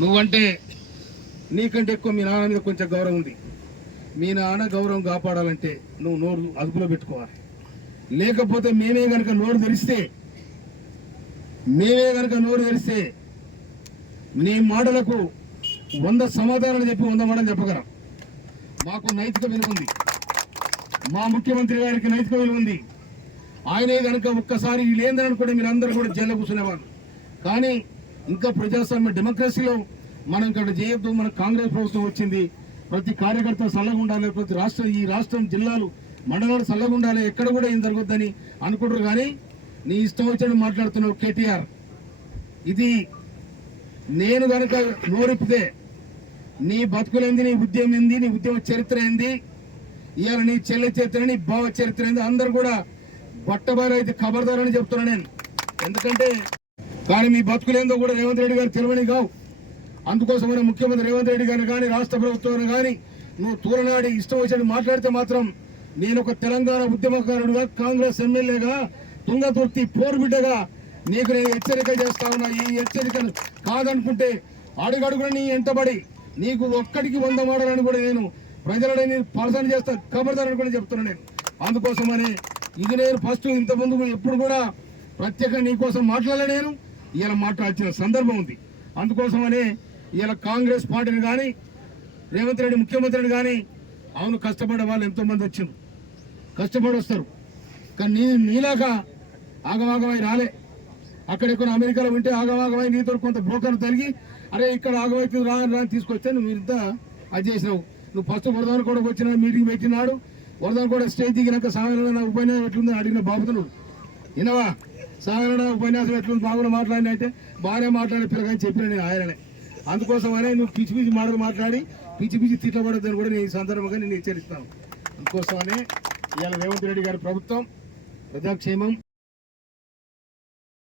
నువ్వంటే నీకంటే ఎక్కువ మీ నాన్న మీద కొంచెం గౌరవం ఉంది. మీ నాన్న గౌరవం కాపాడాలంటే నువ్వు నోరు అదుపులో పెట్టుకోవాలి. లేకపోతే మేమే కనుక నోరు తెరిస్తే మేమే కనుక నోరు తెరిస్తే నీ మాటలకు వంద సమాధానాలు చెప్పి వంద మాటలు చెప్పగలం. మాకు నైతిక విలువ ఉంది. మా ముఖ్యమంత్రి గారికి నైతిక విలువ ఉంది. ఆయనే కనుక ఒక్కసారి లేదని కూడా మీరు అందరూ కూడా జైల్లో కూర్చునేవాళ్ళు కానీ ఇంకా ప్రజాస్వామ్య డెమోక్రసీలో మనం ఇక్కడ చేయొద్దు మన కాంగ్రెస్ ప్రభుత్వం వచ్చింది. ప్రతి కార్యకర్త చల్లగా ఉండాలి ప్రతి రాష్ట్రం ఈ రాష్ట్రం జిల్లాలు మండలాలు చల్లగా ఉండాలి ఎక్కడ కూడా ఏం జరగొద్దని అనుకుంటారు. కానీ నీ ఇష్టం వచ్చినట్టు మాట్లాడుతున్నావు కేటీఆర్. ఇది నేను కనుక నోరిపితే నీ బతుకులేంది నీ ఉద్యమం ఏంది నీ ఉద్యమ చరిత్ర ఏంది ఇవాళ నీ చెల్లె చరిత్ర నీ బావ చరిత్ర ఏంది అందరు కూడా బట్టబారు అయితే ఖబర్దారని చెప్తున్నా నేను. ఎందుకంటే కానీ మీ బతుకులేందో కూడా రేవంత్ రెడ్డి గారు తెలివని కావు. అందుకోసమని ముఖ్యమంత్రి రేవంత్ రెడ్డి గారిని కానీ రాష్ట్ర ప్రభుత్వాన్ని కానీ నువ్వు తూలనాడి ఇష్టం వచ్చినట్టు మాట్లాడితే మాత్రం నేను ఒక తెలంగాణ ఉద్యమకారుడుగా కాంగ్రెస్ ఎమ్మెల్యేగా తుంగతుర్తి పోరుబిడ్డగా నీకు నేను హెచ్చరిక చేస్తా ఉన్నా. ఈ హెచ్చరికను కాదనుకుంటే అడుగడుగున నీ ఎంటబడి నీకు ఒక్కడికి వంద మాడాలని కూడా నేను ప్రజలని నేను పర్సన్ చేస్తా కబడతానని కూడా చెప్తున్నా నేను. అందుకోసమని ఇది నేను ఫస్ట్ ఇంత ముందు ఎప్పుడు కూడా ప్రత్యేకంగా నీకోసం మాట్లాడలే నేను. ఇలా మాట్లాడాల్సిన సందర్భం ఉంది. అందుకోసమనే ఇలా కాంగ్రెస్ పార్టీని కానీ రేవంత్ రెడ్డి ముఖ్యమంత్రిని కానీ అవును కష్టపడే వాళ్ళు ఎంతోమంది వచ్చారు కష్టపడి వస్తారు కానీ నీ నీలాగా ఆగవాగమై రాలే. అక్కడెక్కడ అమెరికాలో ఉంటే ఆగవాగమై నీతో కొంత బ్రోకర్ తరిగి అరే ఇక్కడ ఆగవైతే రా అని తీసుకొస్తే నువ్వు ఇంత అది చేసినావు. నువ్వు ఫస్ట్ వరదాన కూడా వచ్చిన మీటింగ్ పెట్టినాడు. వరదాన కూడా స్టేజ్ దిగినాక సాగరణ ఉపన్యాసం ఎట్లుంది అడిగిన బాబుతో నువ్వు వినవా సాగరణ ఉపన్యాసం ఎట్లుంది? బాగున్నా మాట్లాడిన అంటే బాగానే మాట్లాడే పిల్లగాని చెప్పిన నేను ఆయననే. అందుకోసమనే నువ్వు పిచ్చి పిచ్చి మాటలు మాట్లాడి పిచ్చి పిచ్చి తిట్టబడద్దని కూడా నేను ఈ సందర్భంగా నేను హెచ్చరిస్తాను. అందుకోసమనే ఇవాళ రేవంత్ రెడ్డి గారి ప్రభుత్వం ప్రజాక్షేమం